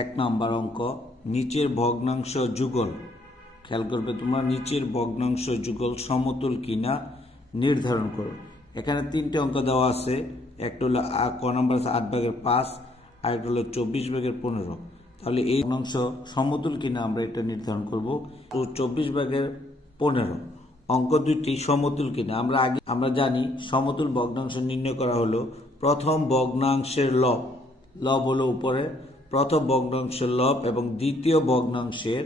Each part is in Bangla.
এক নাম্বার অঙ্ক, নিচের ভগ্নাংশ যুগল। খেয়াল করবে তোমরা, নিচের ভগ্নাংশ যুগল সমতুল কিনা নির্ধারণ করো। এখানে তিনটে অঙ্ক দেওয়া আছে। একটা হলো ক নাম্বার আছে 8/5, আর একটা হলো 24/15। তাহলে এই ভগ্নাংশ সমতুল কিনা আমরা এটা নির্ধারণ করব। তো 24/15 অঙ্ক দুইটি সমতুল কিনা আমরা জানি সমতুল ভগ্নাংশ নির্ণয় করা হলো প্রথম ভগ্নাংশের লব। লব হলো উপরে প্রথম ভগ্নাংশের লব এবং দ্বিতীয় ভগ্নাংশের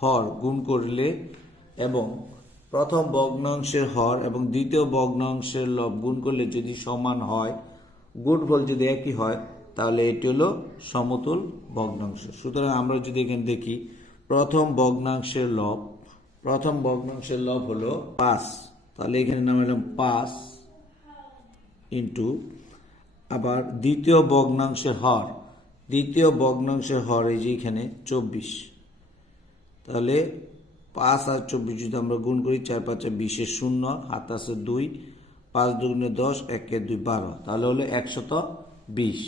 হর গুণ করলে, এবং প্রথম ভগ্নাংশের হর এবং দ্বিতীয় ভগ্নাংশের লব গুণ করলে যদি সমান হয়, গুণফল যদি একই হয়, তাহলে এটি হলো সমতুল ভগ্নাংশ। সুতরাং আমরা যদি এখানে দেখি প্রথম ভগ্নাংশের লব হলো 5, তাহলে এখানে নামালাম 5 ইন্টু, আবার দ্বিতীয় ভগ্নাংশের হর এই যে এখানে 24। তাহলে 5 আর 24 যদি আমরা গুণ করি, 4 5 20 0, হাত আছে 2, 5 2 10, 1 2 12, তাহলে হলো 120।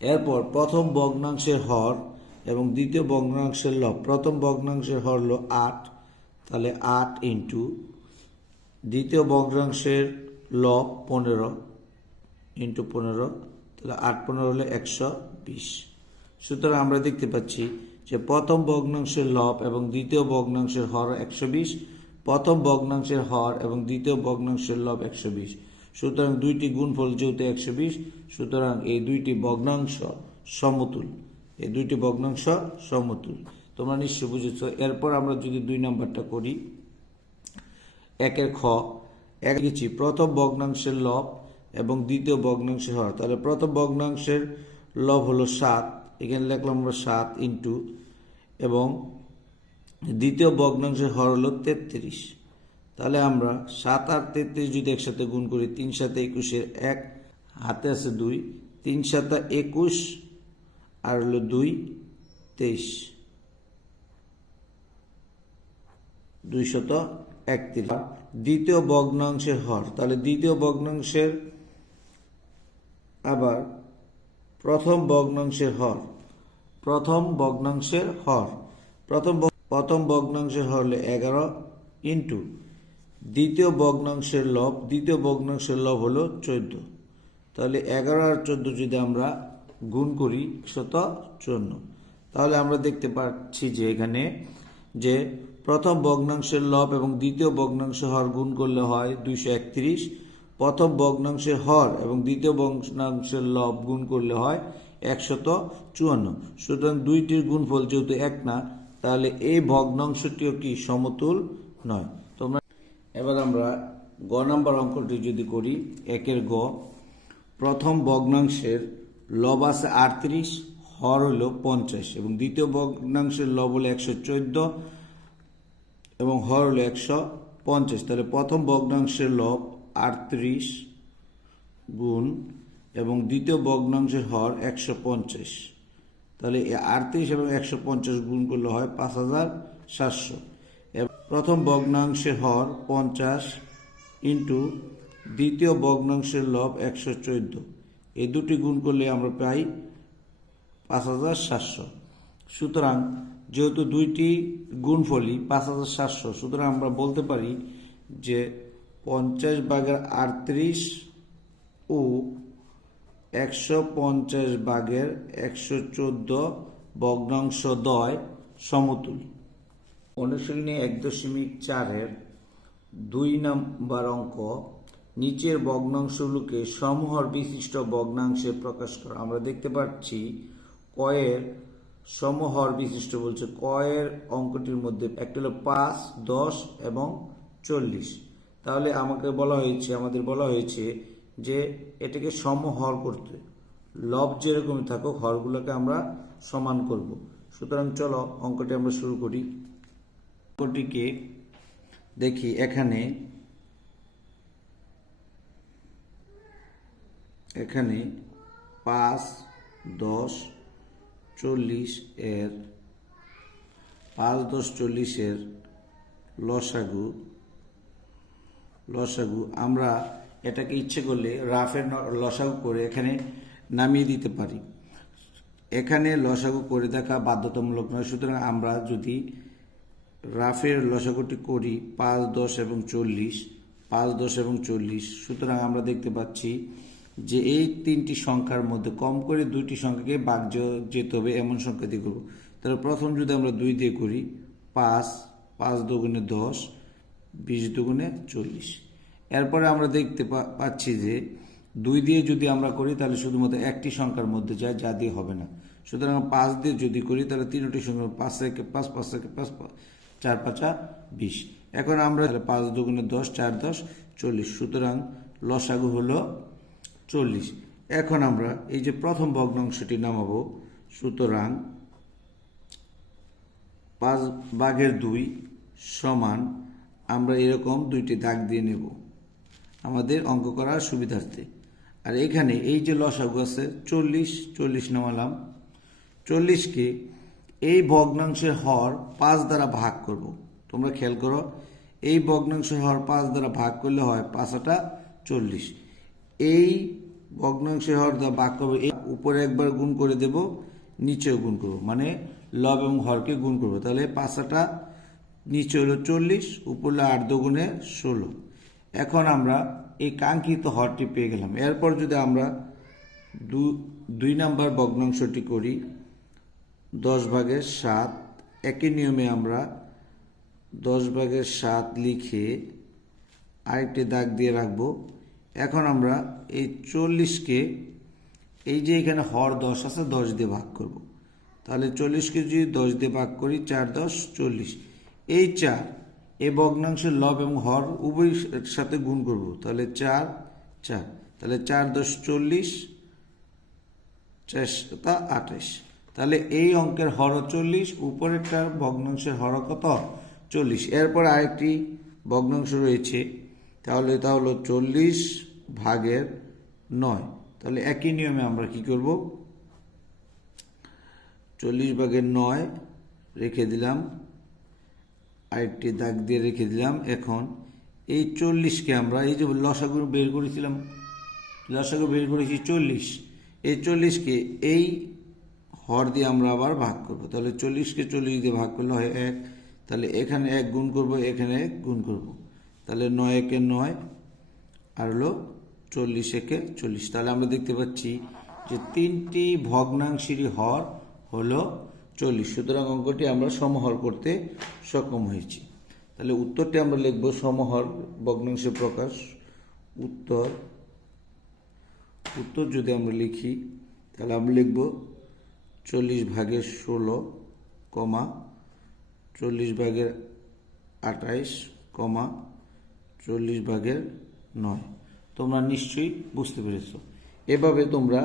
এরপর প্রথম ভগ্নাংশের হর এবং দ্বিতীয় ভগ্নাংশের লব। প্রথম ভগ্নাংশের হর হলো 8, তাহলে 8 ইন্টু দ্বিতীয় ভগ্নাংশের লব 15 ইন্টু 15, তাহলে 8 15 হলে 120। সুতরাং আমরা দেখতে পাচ্ছি যে প্রথম ভগ্নাংশের লব এবং দ্বিতীয় ভগ্নাংশের হর 120, প্রথম ভগ্নাংশের হর এবং দ্বিতীয় ভগ্নাংশের লব 120। সুতরাং দুইটি গুণফল যেহেতু 120, সুতরাং এই দুইটি ভগ্নাংশ সমতুল। তোমরা নিশ্চয় বুঝেছ। এরপর আমরা যদি 2 নাম্বারটা করি, একের খ লিখেছি প্রথম ভগ্নাংশের লব এবং দ্বিতীয় ভগ্নাংশের হর। তাহলে প্রথম ভগ্নাংশের লব হলো 7, এখানে লিখলাম আমরা 7 ইন্টু, এবং দ্বিতীয় ভগ্নাংশের হর হলো 33। তাহলে আমরা 7 আর 33 যদি একসাথে গুণ করি, 3 7 21 1, হাতে আছে 2, 3 7 21 আর হলো 2 23, 231। দ্বিতীয় ভগ্নাংশের হর, তাহলে দ্বিতীয় ভগ্নাংশের আবার প্রথম ভগ্নাংশের হর হলে 11 ইন্টু দ্বিতীয় ভগ্নাংশের লব হলো 14। তাহলে 11 আর 14 যদি আমরা গুণ করি 154। তাহলে আমরা দেখতে পাচ্ছি যে এখানে যে প্রথম ভগ্নাংশের লব এবং দ্বিতীয় ভগ্নাংশের হর গুণ করলে হয় 231, প্রথম ভগ্নাংশের হর এবং দ্বিতীয় ভগ্নাংশের লব গুণ করলে হয় 154। সুতরাং দুইটির গুণফল যেহেতু এক না, তাহলে এই ভগ্নাংশটিও কি সমতুল নয়। তোমরা এবার আমরা গ নাম্বার অঙ্কটি যদি করি, একের গ, প্রথম ভগ্নাংশের লব আছে 38, হর হল 50, এবং দ্বিতীয় ভগ্নাংশের লব হলো 114 এবং হর হলো 150। তাহলে প্রথম ভগ্নাংশের লব 38 গুণ এবং দ্বিতীয় ভগ্নাংশের হর 150। তাহলে 38 এবং 150 গুণ করলে হয় 5700। প্রথম ভগ্নাংশের হর 50 ইন্টু দ্বিতীয় ভগ্নাংশের লব 114, এই দুটি গুণ করলে আমরা পাই 5700। সুতরাং যেহেতু দুইটি গুণফলই 5700, সুতরাং আমরা বলতে পারি যে 50/38 ও 150/114 ভগ্নাংশদ্বয় সমতুল। অনুশীলনী 1.4-এর 2 নাম্বার অঙ্ক, নিচের ভগ্নাংশগুলোকে সমহর বিশিষ্ট ভগ্নাংশে প্রকাশ করা। আমরা দেখতে পাচ্ছি কয়ের সমহর বিশিষ্ট বলছে, কয়ের অঙ্কটির মধ্যে একটা হলো 5, 10 এবং 40। তাহলে আমাদের বলা হয়েছে যে এটাকে সমহর করতে, লব যেরকম থাকুক হরগুলোকে আমরা সমান করব। সুতরাং চলো অঙ্কটি আমরা শুরু করি। অঙ্কটিকে দেখি, এখানে 5, 10, 40 এর 5, 10, 40 এর লসাগু আমরা এটাকে ইচ্ছে করলে রাফের লসাগু করে এখানে নামিয়ে দিতে পারি। এখানে লসাগু করে থাকা বাধ্যতামূলক নয়, সুতরাং আমরা যদি রাফের লসাগুটি করি 5, 10 এবং 40, 5, 10 এবং 40, সুতরাং আমরা দেখতে পাচ্ছি যে এই তিনটি সংখ্যার মধ্যে কম করে দুইটি সংখ্যাকে ভাগ যেতে হবে এমন সংখ্যা দিয়ে করবো। তাহলে প্রথম যদি আমরা 2 দিয়ে করি 5, 5 দুগুণে 10, 20 দুগুণে 40। এরপরে আমরা দেখতে পাচ্ছি যে 2 দিয়ে যদি আমরা করি তাহলে শুধুমাত্র একটি সংখ্যার মধ্যে যায়, যা দিয়ে হবে না। সুতরাং 5 দিয়ে যদি করি তাহলে তিনটি সংখ্যা 5 থেকে 5, 5 থেকে 5, 4 5 20। এখন আমরা 5 দুগুণে 10, 4 10 40, সুতরাং লসাগু হলো 40। এখন আমরা এই যে প্রথম ভগ্নাংশটি নামাবো, সুতরাং 5/2 সমান আমরা এরকম দুইটি দাগ দিয়ে নেব আমাদের অঙ্ক করার সুবিধার্থে। আর এখানে এই যে লসাগু আছে 40, 40 নামালাম। 40কে এই ভগ্নাংশের হর 5 দ্বারা ভাগ করব। তোমরা খেয়াল করো, এই ভগ্নাংশের হর 5 দ্বারা ভাগ করলে হয় 5 40। এই ভগ্নাংশের হর দ্বারা ভাগ করবো, এই উপরে একবার গুণ করে দেব, নিচেও গুণ করব, মানে লব এবং হরকে গুণ করব। তাহলে 5 নিচে হলো 40, উপরে 8 দুগুণে 16। এখন আমরা এই কাঙ্ক্ষিত হরটি পেয়ে গেলাম। এরপর যদি আমরা 2 নাম্বার ভগ্নাংশটি করি 10/7, একই নিয়মে আমরা 10/7 লিখে আরেকটি দাগ দিয়ে রাখবো। এখন আমরা এই 40কে এই যে এখানে হর 10 আছে 10 দিয়ে ভাগ করব। তাহলে 40কে যদি 10 দিয়ে ভাগ করি 4 10 40, এই 4 এই ভগ্নাংশের লব এবং হর উভয়ের সাথে গুণ করব। তাহলে 4 4, তাহলে 4 10 40, 4 28। তাহলে এই অঙ্কের হর 40, উপরেরটার ভগ্নাংশের হর কত 40। এরপর আরেকটি ভগ্নাংশ রয়েছে, তাহলে তা হলো 40/9। তাহলে একই নিয়মে আমরা কি করব, 40/9 রেখে দিলাম, আরেকটি দাগ দিয়ে রেখে দিলাম। এখন এই 40কে আমরা এই যে লসাগু বের করেছি 40, এই 40কে এই হর দিয়ে আমরা আবার ভাগ করব। তাহলে 40কে 40 দিয়ে ভাগ করলে হয় 1, তাহলে এখানে 1 গুণ করব, এখানে 1 গুণ করব। তাহলে 9 একে 9 আর হলো 40 একে 40। তাহলে আমরা দেখতে পাচ্ছি যে তিনটি ভগ্নাংশেরই হর হলো 40। সুতরাং অঙ্কটি আমরা সমহর করতে সক্ষম হয়েছি। তাহলে উত্তরটি আমরা লিখব সমহর ভগ্নাংশে প্রকাশ। উত্তর যদি আমরা লিখি তাহলে আমরা লিখব 40/16, 40/28, 40/9। তোমরা নিশ্চয়ই বুঝতে পেরেছ। এভাবে তোমরা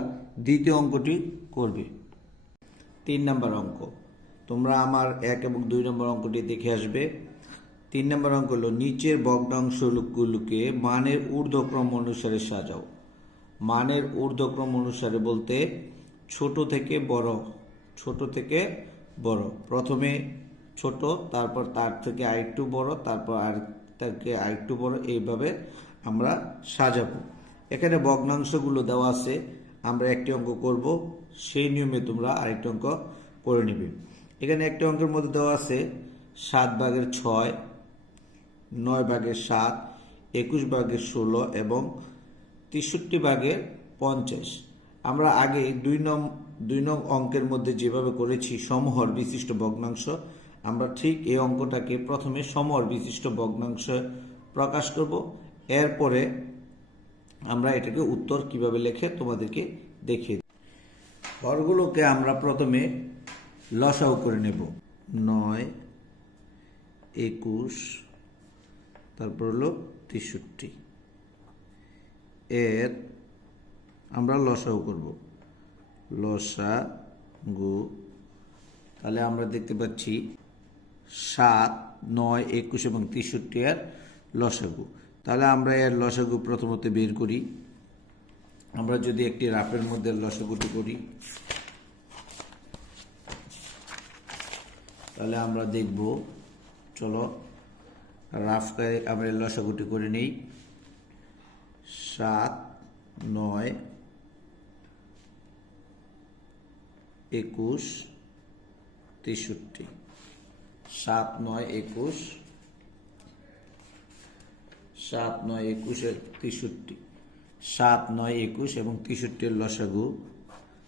দ্বিতীয় অঙ্কটি করবে। 3 নম্বর অঙ্ক, তোমরা আমার 1 এবং 2 নম্বর অঙ্কটি দেখে আসবে। 3 নম্বর অঙ্ক হলো নিচের ভগ্নাংশগুলোকে মানের ঊর্ধ্বক্রম অনুসারে সাজাও। মানের ঊর্ধ্বক্রম অনুসারে বলতে ছোট থেকে বড়, প্রথমে ছোট, তারপর তার থেকে আরেকটু বড়, তারপর আর থেকে আরেকটু বড়, এইভাবে আমরা সাজাবো। এখানে ভগ্নাংশগুলো দেওয়া আছে, আমরা একটি অঙ্ক করব, সেই নিয়মে তোমরা আরেকটি অঙ্ক করে নেবে। এখানে একটি অঙ্কের মধ্যে দেওয়া আছে 7/6, 9/7, 21/16 এবং 63/50। আমরা আগে 2 নং অঙ্কের মধ্যে যেভাবে করেছি সমহর বিশিষ্ট ভগ্নাংশ, আমরা ঠিক এই অঙ্কটাকে প্রথমে সমহর বিশিষ্ট ভগ্নাংশ প্রকাশ করব। এরপরে আমরা এটাকে উত্তর কিভাবে লেখে তোমাদেরকে দেখিয়ে দেব। হরগুলোকে আমরা প্রথমে লসাগু করে নেব। 9, 21, তারপর হলো 63, এর আমরা লসাগু করব। লসাগু, তাহলে আমরা দেখতে পাচ্ছি 7, 9, 21 এবং 63 এর লসাগু। তাহলে আমরা এর লসাগু প্রথমত বের করি। আমরা যদি একটি রাফের মধ্যে লসাগুটি করি তাহলে আমরা দেখব, চলো রাফকে আমরা লসাগুটি করে নেই। 7, 9, 21 63, 7 9 21, 7 9 21 63, 7 9 21 এবং 63 এর লসাগু।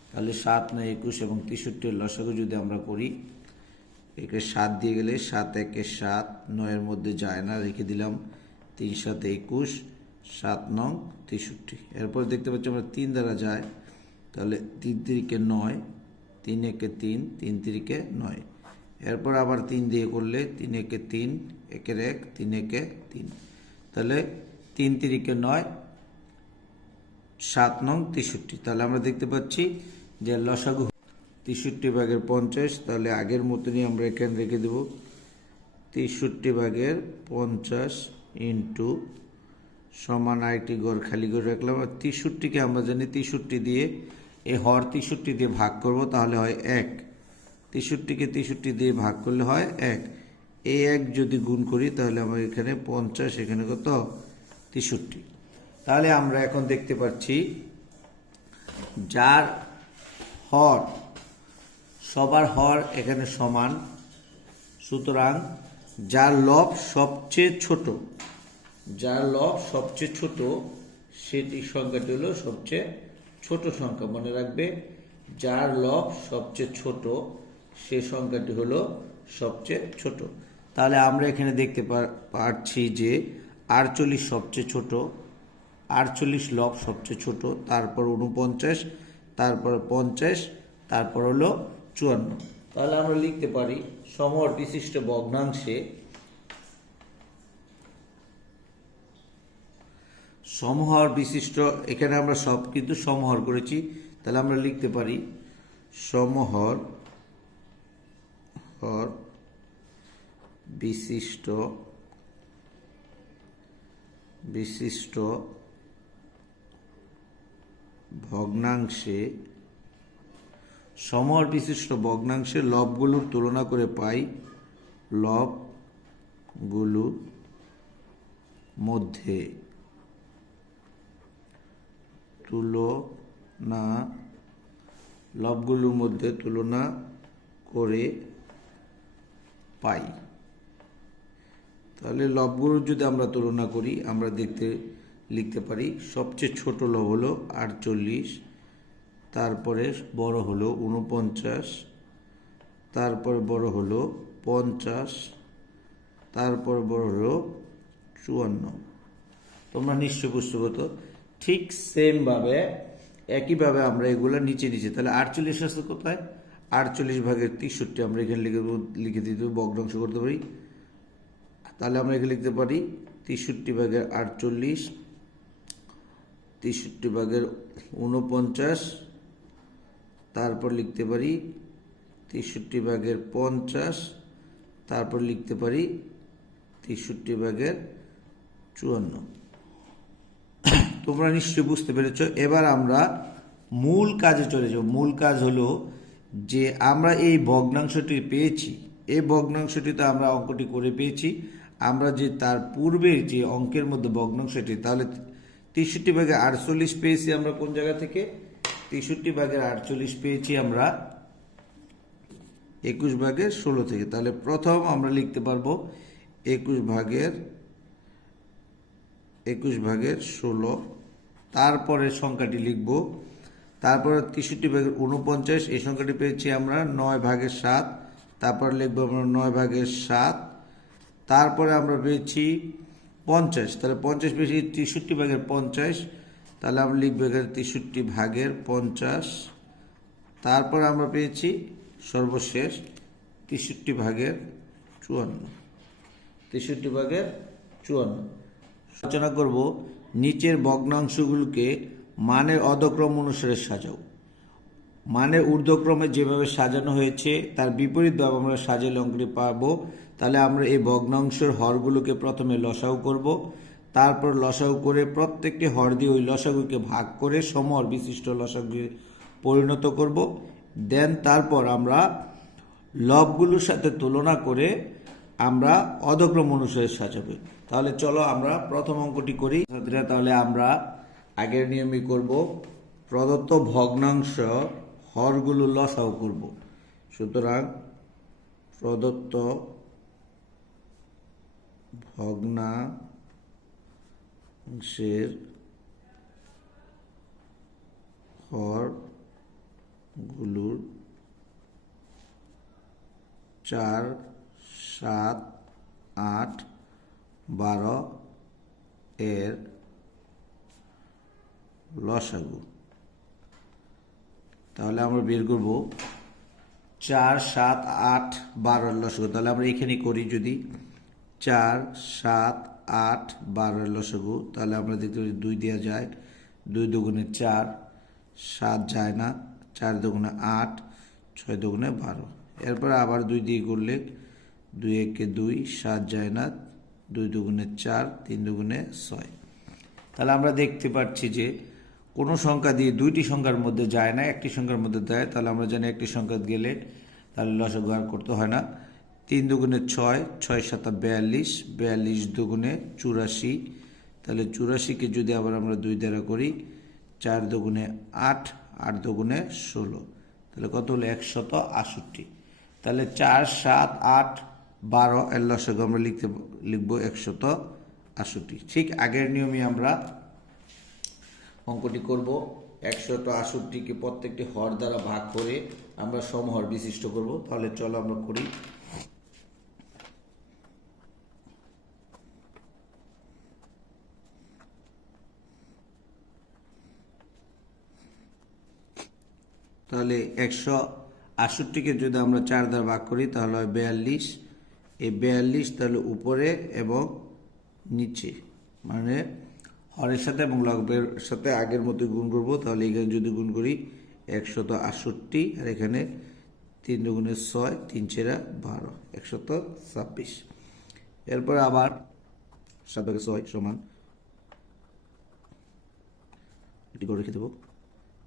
তাহলে 7 9 21 এবং 63 এর লসাগু যদি আমরা করি, একে 7 দিয়ে গেলে 7 1 7, 9 এর মধ্যে যায় না, রেখে দিলাম 3 7 21, 7 9 63। এরপর দেখতে পাচ্ছি আমরা 3 দ্বারা যায়, তাহলে 3 3 9, 3 1 3, 3 3 9। এরপর আবার 3 দিয়ে করলে 3 1 3, 1 1, 3 1 3, তাহলে 3 3 9, 7 9 63। তাহলে আমরা দেখতে পাচ্ছি যে লসাগু 63 ভাগের 50, তাহলে আগের মতনই আমরা এখানে রেখে দেব 63 ভাগের 50 ইন্টু সমান আরেকটি ঘর খালি করে রাখলাম। আর 63কে আমরা জানি 63 দিয়ে এই হর 63 দিয়ে ভাগ করব, তাহলে হয় 1। 63কে 63 দিয়ে ভাগ করলে হয় 1। এই 1 যদি গুণ করি তাহলে আমার এখানে 50, এখানে কত 63। তাহলে আমরা এখন দেখতে পাচ্ছি যার হর, সবার হর এখানে সমান, সুতরাং যার লব সবচেয়ে ছোট, যার লব সবচেয়ে ছোট সেটি সংখ্যাটি হলো সবচেয়ে ছোট সংখ্যা। মনে রাখবে, যার লব সবচেয়ে ছোট সে সংখ্যাটি হলো সবচেয়ে ছোট। তাহলে আমরা এখানে দেখতে পাচ্ছি যে 48 সবচেয়ে ছোট, 48 লব সবচেয়ে ছোট, তারপর 49, তারপর 50, তারপর হলো 54। তাহলে আমরা লিখতে পারি সমহর বিশিষ্ট ভগ্নাংশে, সমহর বিশিষ্ট, এখানে আমরা সব কিন্তু সমহর করেছি, তাহলে আমরা লিখতে পারি সমহর বিশিষ্ট ভগ্নাংশে, সমহর বিশিষ্ট ভগ্নাংশে লবগুলোর তুলনা করে পাই লবগুলোর মধ্যে তুলনা করে পাই। তাহলে লবগুলোর যদি আমরা তুলনা করি, আমরা লিখতে পারি সবচেয়ে ছোট লব হলো 48, তারপরে বড় হলো 49, তারপর বড় হলো 50, তারপর বড় হলো 54। তোমরা নিশ্চয় বুঝতে পারতো। ঠিক সেম ভাবে একইভাবে আমরা এগুলো নিচে নিচে, তাহলে 48 আসতে কোথায়, 48 ভাগের 63 আমরা এখানে লিখে দিতে ভগ্নাংশ করতে পারি। তাহলে আমরা এখানে লিখতে পারি 63 ভাগের 48, 63 ভাগের 49, তারপর লিখতে পারি 63 ভাগের 50, তারপর লিখতে পারি 63 ভাগের 54। তোমরা নিশ্চয়ই বুঝতে পেরেছ। এবার আমরা মূল কাজে চলে যাব। মূল কাজ হলো যে আমরা এই ভগ্নাংশটি পেয়েছি, এই ভগ্নাংশটিতে আমরা অঙ্কটি করে পেয়েছি, আমরা যে তার পূর্বের যে অঙ্কের মধ্যে ভগ্নাংশটি, তাহলে 63 ভাগের 48 পেয়েছি আমরা কোন জায়গা থেকে, 63 ভাগের 48 পেয়েছি আমরা 21 ভাগের 16 থেকে। তাহলে প্রথম আমরা লিখতে পারবো 21 ভাগের 16, তারপরে সংখ্যাটি লিখব, তারপরে 63 ভাগের 49, এই সংখ্যাটি পেয়েছি আমরা 9 ভাগের 7, তারপর লিখবো আমরা 9 ভাগের 7, তারপরে আমরা পেয়েছি 50, তাহলে 50 পেয়েছি 63 ভাগের 50, তাহলে আমরা লিখবো এখানে 63 ভাগের 50, তারপর আমরা পেয়েছি সর্বশেষ 63 ভাগের 54, 63 ভাগের 54। আলোচনা করব নিচের ভগ্নাংশগুলোকে মানের অধক্রম অনুসারে সাজাও। মানের ঊর্ধ্বক্রমে যেভাবে সাজানো হয়েছে তার বিপরীতভাবে আমরা সাজালে অঙ্কটি পাবো। তাহলে আমরা এই ভগ্নাংশের হরগুলোকে প্রথমে লসাগু করব, তারপর লসাগু করে প্রত্যেকটি হর দিয়ে ওই লসাগুকে ভাগ করে সমহর বিশিষ্ট লসাগুকে পরিণত করব। দেন তারপর আমরা লবগুলোর সাথে তুলনা করে আমরা অধক্রম অনুসারে সাজাবো। তাহলে চলো আমরা প্রথম অঙ্কটি করি। তাহলে আমরা আগের নিয়মই করব। প্রদত্ত ভগ্নাংশ হরগুলো লসাও করব। সুতরাং প্রদত্ত ভগ্নাংশের হরগুলোর 4, 7, 8, 12 এর লসাগু। তাহলে আমরা বের করব 4, 7, 8, 12 এর লসাগু। তাহলে আমরা এখানে করি যদি 4, 7, 8, 12 এর লসাগু, তাহলে আমরা দেখতে পাচ্ছি 2 দেওয়া যায়, 2 দুগুণে 4, 7 যায় না, 4 দুগুণে 8, 6 দুগুণে 12। এরপর আবার 2 দিয়ে করলে 2 একে 2, 7 যায় না, 2 দুগুণে 4, 3 দুগুণে 6। তাহলে আমরা দেখতে পাচ্ছি যে কোনো সংখ্যা দিয়ে দুইটি সংখ্যার মধ্যে যায় না, একটি সংখ্যার মধ্যে দেয়। তাহলে আমরা জানি একটি সংখ্যা গেলে তাহলে লসাগু আর করতে হয় না। 3 দুগুণে 6, 6 7 42, 42 দুগুণে 84। তাহলে 84কে যদি আবার আমরা 2 দ্বারা করি, 4 দুগুণে 8, 8 দুগুণে 16। তাহলে কত হলো 168। তাহলে 4, 7, 8, 12 এর লসাগু আমরা লিখব 168। ঠিক আগের নিয়মে আমরা অঙ্কটি করব। 168কে প্রত্যেকটি হর দ্বারা ভাগ করে আমরা সমহর বিশিষ্ট করব। তাহলে চলো আমরা করি। তাহলে 168কে যদি আমরা 4 দ্বারা ভাগ করি তাহলে হয় 42। এই 42 তাহলে উপরে এবং নিচে, মানে হরের সাথে এবং লবের সাথে আগের মতো গুণ করব। তাহলে এখানে যদি গুণ করি 168, আর এখানে 3 দুগুণে 6, 3 ছেড়া 12, 126। এরপর আবার 7/6 সমান এটি করে রেখে দেবো।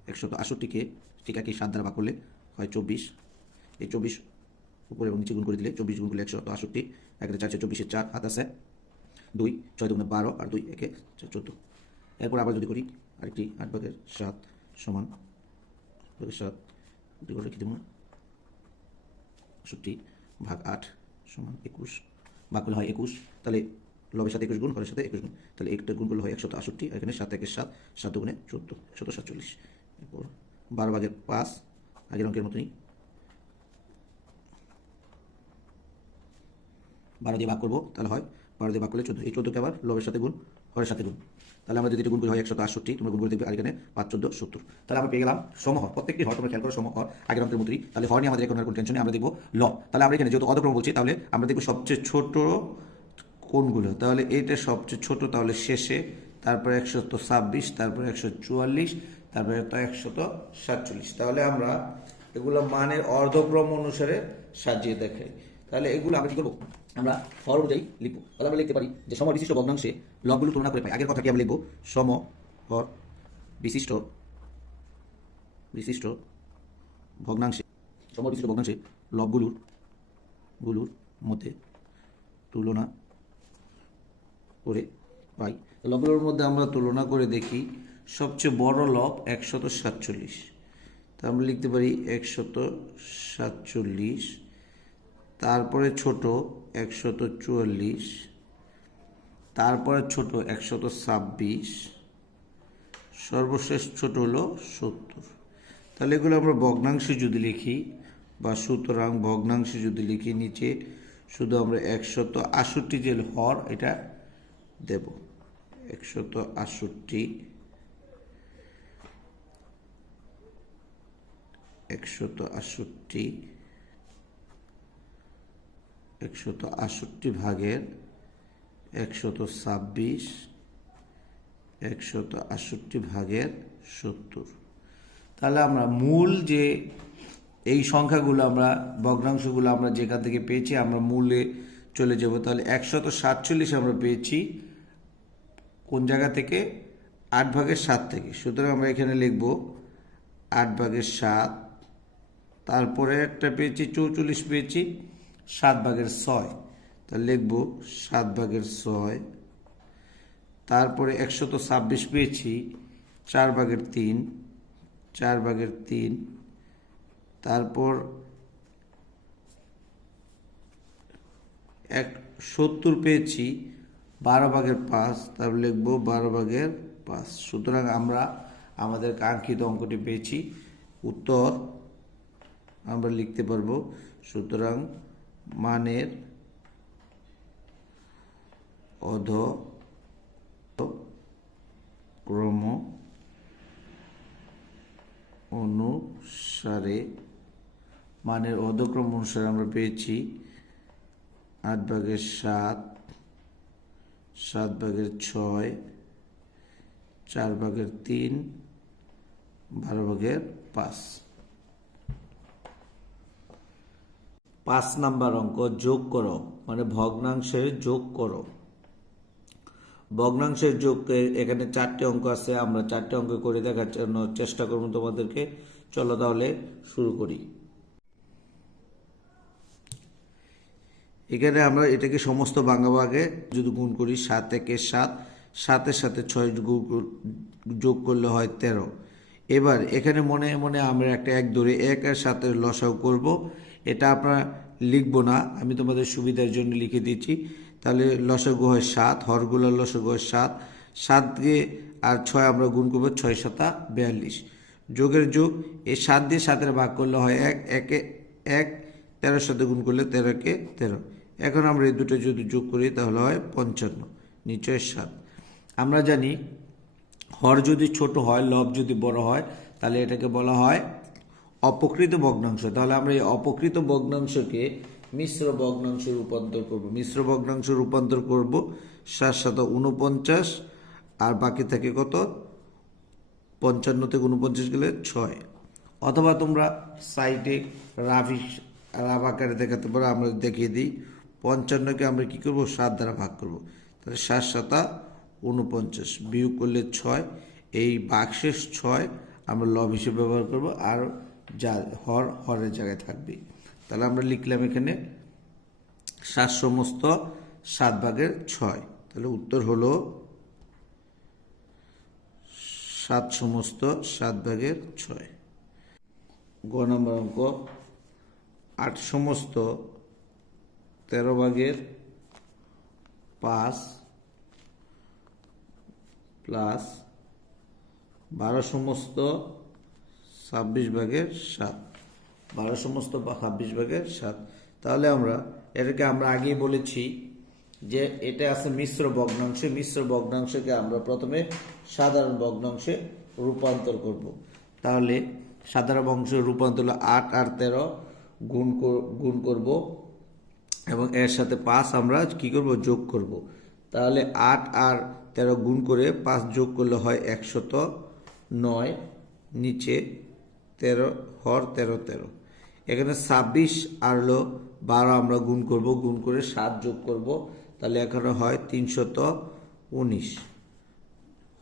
168কে ঠিক একই 7 দ্বারা ভাগ করলে হয় 24। এই 24 উপরে এবং নিচে গুণ করে দিলে 24 গুণ করলে 168, 1 4 24, 4 হাত আছে 2, 6 দুগুণে 12, আর 2 একে 14। এরপর আবার যদি করি আরেকটি 8/7 সমান 7 2 করে রেখে দেবো, 68/8 সমান 21। ভাগ করলে হয় 21। তাহলে লবের সাথে 21 গুণ, হরের সাথে 21 গুণ, তাহলে একটা গুণ করলে হয় 168, আর এখানে 7 1 7, 7 দুগুণে 14, 147। এরপর 12/5 আগের অঙ্কের মতোই 12 দিয়ে ভাগ করবো। তাহলে হয় 12 দিয়ে ভাগ করলে 14। এই 14কে আবার লবের সাথে গুণ, হরের সাথে গুণ। তাহলে আমরা যদি এটা গুণ করি হয় 168, তোমরা গুণ করে দেখবে, আর এখানে 5 14 70। তাহলে আমরা পেয়ে গেলাম সমহর। প্রত্যেকটি হর তোমরা খেয়াল করো সমহর আগের অঙ্কের মতোই। তাহলে হর নিয়ে আমাদের এখন কোনো টেনশন নেই। আমরা দেখবো লব। তাহলে আমরা এখানে যেহেতু অধক্রম বলছি, তাহলে আমরা দেখবো সবচেয়ে ছোট কোনগুলো। তাহলে এইটা সবচেয়ে ছোট, তাহলে শেষে, তারপরে 126, তারপরে 144, তারপরে 147। তাহলে আমরা এগুলো মানের অর্ধক্রম অনুসারে সাজিয়ে দেখাই। তাহলে এগুলো আমরা কি করবো, আমরা হর অনুযায়ী লিখবো। তাহলে আমরা লিখতে পারি যে সমহর বিশিষ্ট ভগ্নাংশে লবগুলো তুলনা করে পাই। আগের কথা কি আমরা লিখবো, সমহর বিশিষ্ট ভগ্নাংশে, সমহর বিশিষ্ট ভগ্নাংশে লবগুলোর মধ্যে তুলনা করে পাই। লবগুলোর মধ্যে আমরা তুলনা করে দেখি, সবচেয়ে বড় লব 147। তা আমরা লিখতে পারি 147, তারপরে ছোট 144, তারপরে ছোট 126, সর্বশেষ ছোট হলো 70। তাহলে এগুলো আমরা ভগ্নাংশে যদি লিখি, বা সুতরাং ভগ্নাংশে যদি লিখি, নিচে শুধু আমরা 168 যে হর এটা দেব। 168 ভাগের 126, 168 ভাগের 70। তাহলে আমরা মূল যে এই সংখ্যাগুলো আমরা ভগ্নাংশগুলো আমরা যেখান থেকে পেয়েছি আমরা মূলে চলে যাব। তাহলে 147 আমরা পেয়েছি কোন জায়গা থেকে, 8/7 থেকে। সুতরাং আমরা এখানে লিখব 8/7, তারপরে একটা পেয়েছি 44 পেয়েছি 7/6, তাহলে লিখব 7/6। তারপরে 126 পেয়েছি 4/3, 4/3, তারপর 70 পেয়েছি 12/5, তারপর লিখবো 12/5। সুতরাং আমরা আমাদের কাঙ্ক্ষিত অঙ্কটি পেয়েছি। উত্তর আমরা লিখতে পারবো। সুতরাং মানের অধক্রম অনুসারে আমরা পেয়েছি 8/7, 7/6, 4/3, 12/5। 5 নাম্বার অঙ্ক, যোগ করো, মানে ভগ্নাংশের যোগ করো। ভগ্নাংশের যোগ, এখানে 4টে অঙ্ক আছে, আমরা 4টে অঙ্ক করে দেখার জন্য চেষ্টা করব তোমাদেরকে। চলো তাহলে শুরু করি। এখানে আমরা এটাকে সমস্ত ভাগে যদি গুণ করি, 7 × 7, 7-এর সাথে 6 যোগ করলে হয় 13। এবার এখানে মনে মনে আমরা একটা 1 ধরে 1 আর 7-এর লসাগু করব। এটা আপনারা লিখবো না, আমি তোমাদের সুবিধার জন্য লিখে দিচ্ছি। তাহলে লসাগু হয় 7, হরগুলোর লসাগু হয় 7, 7 দিয়ে আর 6 আমরা গুণ করবো, 6×7 42। যোগের যোগ, এই 7 দিয়ে 7-এর ভাগ করলে হয় 1, 1-এ 1, 13-এর সাথে গুণ করলে 13-কে 13। এখন আমরা এই দুটো যদি যোগ করি তাহলে হয় 55, নিচে 7। আমরা জানি হর যদি ছোট হয়, লব যদি বড় হয়, তাহলে এটাকে বলা হয় অপকৃত ভগ্নাংশ। তাহলে আমরা এই অপকৃত ভগ্নাংশকে মিশ্র ভগ্নাংশে রূপান্তর করব। মিশ্র ভগ্নাংশ রূপান্তর করব 7×7 49, আর বাকি থাকে কত? 55 থেকে 49 গেলে 6। অথবা তোমরা সাইডে রাফ আকারে দেখাতে পারো, আমরা দেখিয়ে দিই। 55কে আমরা কি করব? 7 দ্বারা ভাগ করব। তাহলে 7×7 49, বিয়োগ করলে 6। এই ভাগশেষ 6 আমরা লব হিসেবে ব্যবহার করব, আর যা হরের জায়গায় থাকবে। তাহলে আমরা লিখলাম এখানে 7/7। তাহলে উত্তর হলো 7/7। গ নম্বর অঙ্ক, 8/13/5 প্লাস 12/26/7। 12/26/7। তাহলে আমরা এটাকে আগেই বলেছি যে এটা আছে মিশ্র ভগ্নাংশে। মিশ্র ভগ্নাংশকে আমরা প্রথমে সাধারণ ভগ্নাংশে রূপান্তর করব। তাহলে সাধারণ ভগ্নাংশে রূপান্তর হলো 8 আর 13 গুণ করব, এবং এর সাথে 5 আমরা কি করব? যোগ করব। তাহলে 8 আর 13 গুণ করে 5 যোগ করলে হয় 109, নিচে 13, হর 13। এখানে 26 আর 12 আমরা গুণ করব, গুণ করে 7 যোগ করব, তাহলে এখানে হয় 319,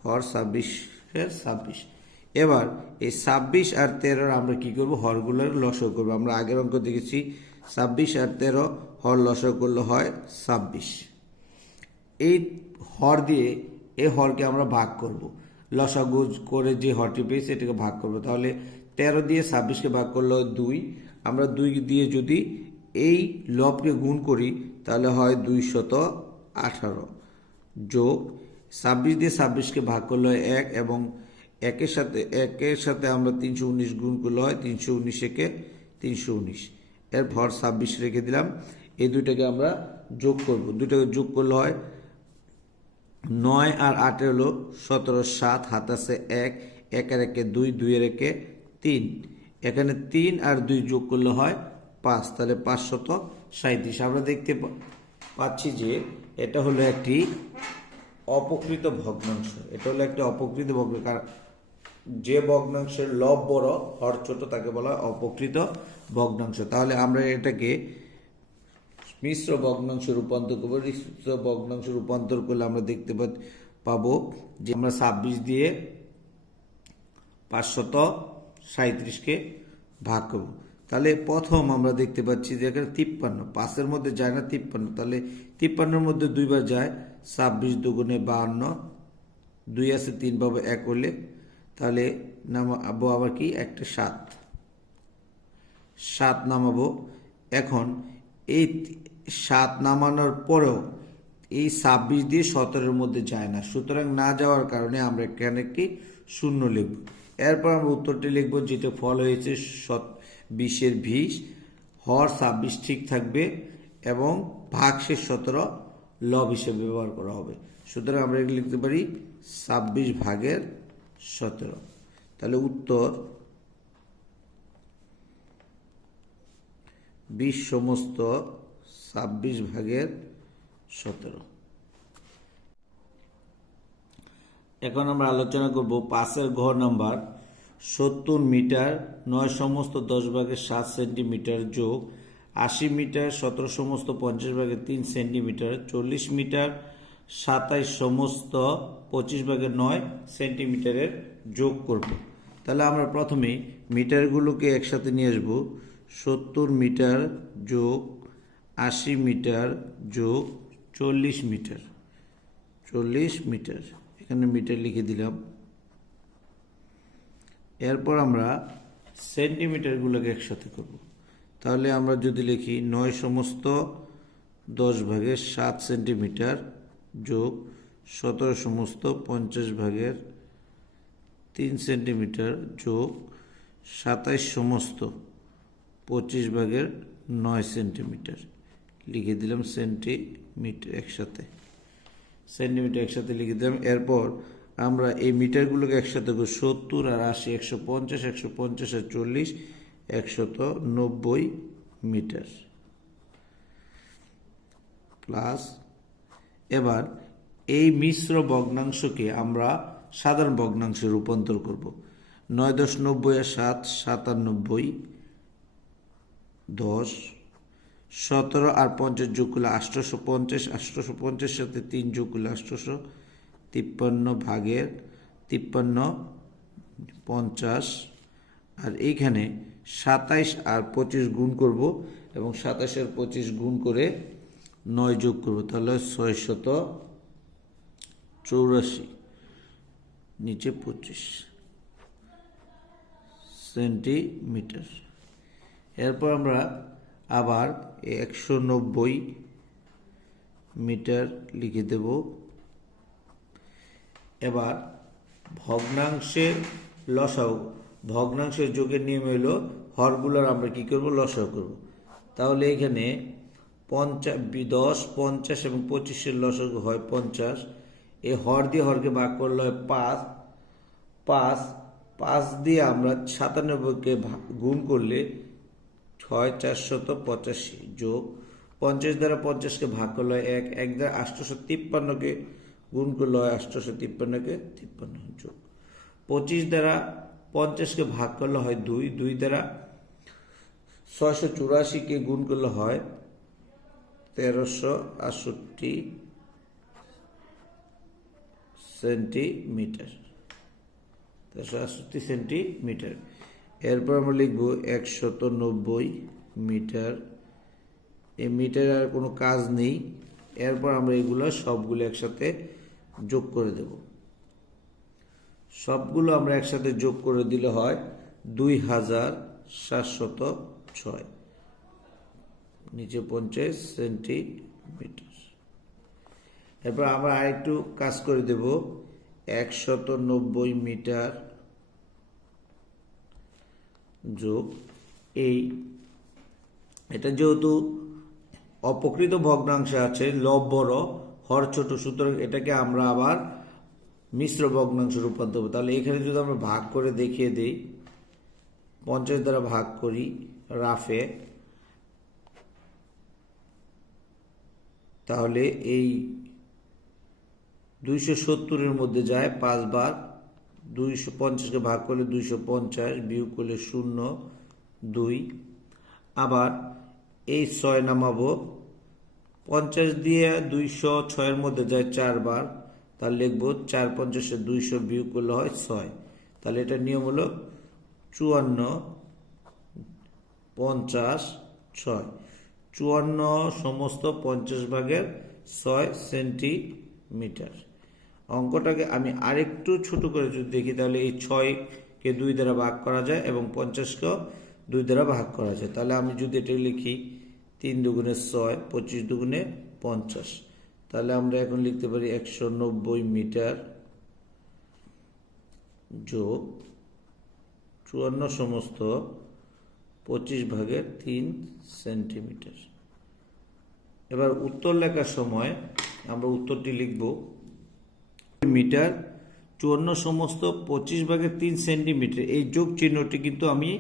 হর 26। এবার এই 26 আর 13 আমরা কি করব? হরগুলোর লসাগু করব। আমরা আগের অঙ্ক দেখেছি 26 আর 13 হর লসাগু করলে হয় 26। এই হর দিয়ে এই হরকে আমরা ভাগ করব। লসাগু করে যে হরটি পেয়েছি এটাকে ভাগ করব। তাহলে 13 দিয়ে 26কে ভাগ করলে 2। আমরা 2 দিয়ে যদি এই লবকে গুণ করি তাহলে হয় 218, যোগ 26 দিয়ে 26কে ভাগ করলে হয় 1, এবং একের সাথে আমরা 319 গুণ করলে হয় 319 319। এর ভর 26 রেখে দিলাম। এই দুইটাকে আমরা যোগ করব। দুইটাকে যোগ করলে হয় 9 আর 8 হলো 17, 7 হাত আছে 1, 1 আর 1 2, 2 আর 1 3। এখানে 3 আর 2 যোগ করলে হয় 5, তাহলে 537। আমরা দেখতে পাচ্ছি যে এটা হলো একটি অপকৃত ভগ্নাংশ। এটা হলো একটি অপকৃত ভগ্নাংশ। যে ভগ্নাংশের লব বড় হর ছোট তাকে বলা হয় অপকৃত ভগ্নাংশ। তাহলে আমরা এটাকে মিশ্র ভগ্নাংশ রূপান্তর করবো। মিশ্র ভগ্নাংশ রূপান্তর করলে আমরা দেখতে পাবো যে আমরা 26 দিয়ে 537কে ভাগ করব। তাহলে প্রথম আমরা দেখতে পাচ্ছি যে এখানে 53, 5-এর মধ্যে যায় না 53, তাহলে 53-এর মধ্যে 2 বার যায়, 26 দুগুণে 52, 2 আছে 3 পাবো 1 হলে, তাহলে নামাবো আবার কি একটা 7। 7 নামাবো। এখন এই 7 নামানোর পরেও এই 26 দিয়ে 17-এর মধ্যে যায় না, সুতরাং না যাওয়ার কারণে আমরা এখানে একটি শূন্য লিখব। এরপর আমরা উত্তরটি লিখব যেটা ফল হয়েছে 20-এর 20, হর 26 ঠিক থাকবে এবং ভাগশেষ 17 লব হিসেবে ব্যবহার করা হবে। সুতরাং আমরা এগুলো লিখতে পারি 26 ভাগের 17। তাহলে উত্তর 20 সমস্ত 26 ভাগের 17। এখন আমরা আলোচনা করব 5-এর ঘ নাম্বার 70 মিটার 9 সমস্ত 10 ভাগের 7 সেন্টিমিটার যোগ 80 মিটার 17 সমস্ত 50 ভাগের 3 সেন্টিমিটার 40 মিটার 27 সমস্ত 25 ভাগের 9 সেন্টিমিটারের যোগ করব। তাহলে আমরা প্রথমে মিটারগুলোকে একসাথে নিয়ে আসব। 70 মিটার যোগ 80 মিটার যোগ 40 মিটার, 40 মিটার, এখানে মিটার লিখে দিলাম। এরপর আমরা সেন্টিমিটারগুলোকে একসাথে করব। তাহলে আমরা যদি লিখি 9 সমস্ত 10 ভাগের 7 সেন্টিমিটার যোগ 17 সমস্ত 50 ভাগের 3 সেন্টিমিটার যোগ 27 সমস্ত 25 ভাগের 9 সেন্টিমিটার, লিখে দিলাম সেন্টিমিটার একসাথে, সেন্টিমিটার একসাথে লিখে দিলাম। এরপর আমরা এই মিটারগুলোকে একসাথে করব। 70 আর 80, 150, 150 আর 40, 190 মিটার প্লাস। এবার এই মিশ্র ভগ্নাংশকে আমরা সাধারণ ভগ্নাংশে রূপান্তর করব। 9 10 90 আর 7 97, 10 17 আর 50 যোগ করলে 850, 850 সাথে 3 যোগ করলে 853 ভাগের 53 50। আর এইখানে 27 আর 25 গুণ করব এবং 27 আর 25 গুণ করে 9 যোগ করব, তাহলে 684 নিচে 25 সেন্টিমিটার। এরপর আমরা আবার 190 মিটার লিখে দেব। এবার ভগ্নাংশের লসাগু, ভগ্নাংশের যোগের নিয়ম হলো হরগুলোর আমরা কি করব, লসাগু করব। তাহলে এখানে 10 50 এবং 25-এর লসাগু হয় 50। এই হর দিয়ে হরকে ভাগ করলে হয় 5, 5 দিয়ে আমরা 97-কে গুণ করলে 6 485 যোগ 50 দ্বারা 50-কে ভাগ করলে হয় 1, 1 দ্বারা 853-কে গুণ করলে হয় 853-কে 53 যোগ 25 দ্বারা 50-কে ভাগ করলে হয় 2, 2 দ্বারা 684-কে গুণ করলে হয় 1368 সেন্টিমিটার, 1368 সেন্টিমিটার। এরপর আমরা লিখব 190 মিটার। এই মিটার আর কোনো কাজ নেই। এরপর আমরা এগুলো সবগুলো একসাথে যোগ করে দেব। সবগুলো আমরা একসাথে যোগ করে দিলে হয় 2706 নিচে 50 সেন্টিমিটার। এরপর আমরা আরেকটু কাজ করে দেব। 190 মিটার যোগ এটা যেহেতু অপকৃত ভগ্নাংশে আছে, লব বড় হর ছোট, সুতরাং এটাকে আমরা আবার মিশ্র ভগ্নাংশে রূপান্তর করব। তাহলে এখানে যদি আমরা ভাগ করে দেখিয়ে দিই, 50 দ্বারা ভাগ করি রাফে, তাহলে এই 270-এর মধ্যে যায় 5 বার, 250-কে ভাগ করলে 250, বিয়োগ করলে 0 2। আবার এই 6 নামাবো, 50 দিয়ে 206-এর মধ্যে যায় 4 বার, তাহলে লিখবো 4 50-এ 200 বিয়োগ করলে হয় 6। তাহলে এটা নিয়ম হলো 54 50 6, 54 সমস্ত 50 ভাগের 6 সেন্টিমিটার। অঙ্কটাকে আমি আরেকটু ছোট করে যদি দেখি, তাহলে এই 6-কে 2 দ্বারা ভাগ করা যায় এবং 50-কেও 2 দ্বারা ভাগ করা যায়। তাহলে আমি যদি এটা লিখি 3 দুগুণে 6, 25 দুগুণে 50, তাহলে আমরা এখন লিখতে পারি 190 মিটার যোগ 54 সমস্ত 25/3 সেন্টিমিটার। এবার উত্তর লেখার সময় আমরা উত্তরটি লিখব মিটার 54 সমস্ত 25/3 সেন্টিমিটার। এই যোগ চিহ্নটি কিন্তু আমি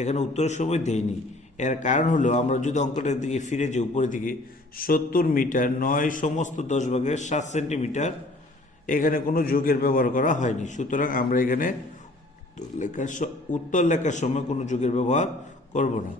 এখানে উত্তরের সময় দেইনি। এর কারণ হলো আমরা যদি অঙ্কটার দিকে ফিরে যাই উপরের দিকে 70 মিটার 9 সমস্ত 10/7 সেন্টিমিটার, এখানে কোনো যোগের ব্যবহার করা হয়নি। সুতরাং আমরা এখানে উত্তর লেখার সময় কোনো যোগের ব্যবহার করব না।